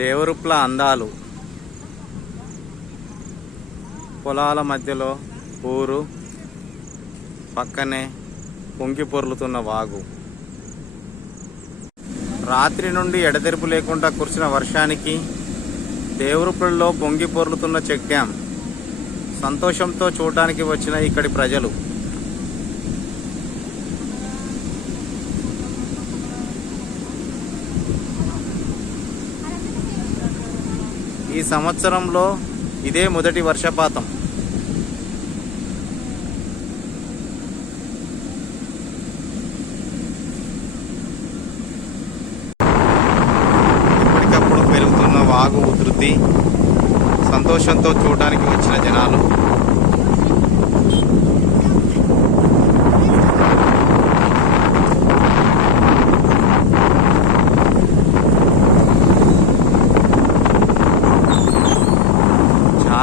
దేవరుప్ల అందాలు. పొలాల మధ్యలో ఊరు పక్కనే పొంగి పొర్లుతున్న వాగు. రాత్రి నుండి ఎడతెరుపు లేకుండా కురిసిన వర్షానికి దేవరుపుల్లో పొంగి పొర్లుతున్న చెక్ డ్యాం సంతోషంతో చూడటానికి వచ్చిన ఇక్కడి ప్రజలు. ఈ సంవత్సరంలో ఇదే మొదటి వర్షపాతం. ఎప్పటికప్పుడు పెరుగుతున్న వాగు ఉధృతి సంతోషంతో చూడడానికి వచ్చిన జనాలు.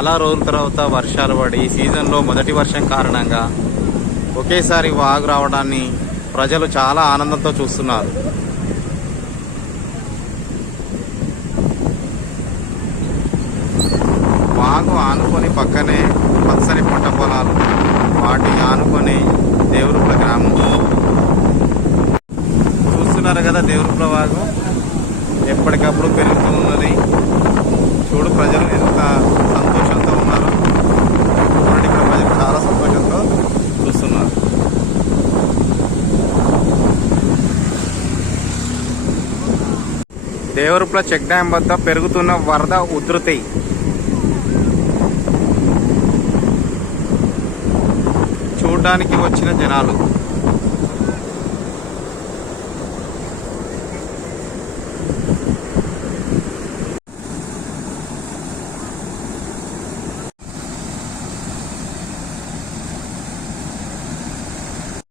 చాలా రోజుల తర్వాత వర్షాలు పడి ఈ సీజన్లో మొదటి వర్షం కారణంగా ఒకేసారి వాగు రావడాన్ని ప్రజలు చాలా ఆనందంతో చూస్తున్నారు. వాగు ఆనుకొని పక్కనే పచ్చని పంట పొలాలు వాటి ఆనుకొని దేవరుప్ల గ్రామం. చూస్తున్నారు కదా దేవరుప్ల వాగు? ఎప్పటికప్పుడు పెరుగుతూ ఉన్నది చూడు ప్రజలు ఎంత సంతోషంతో ఉన్నారు చూడండి ఇక్కడ ప్రజలు చాలా సంతోషంతో చూస్తున్నారు దేవరుప్ల చెక్ డ్యాం వద్ద పెరుగుతున్న వరద ఉధృతి. చూడడానికి వచ్చిన జనాలు.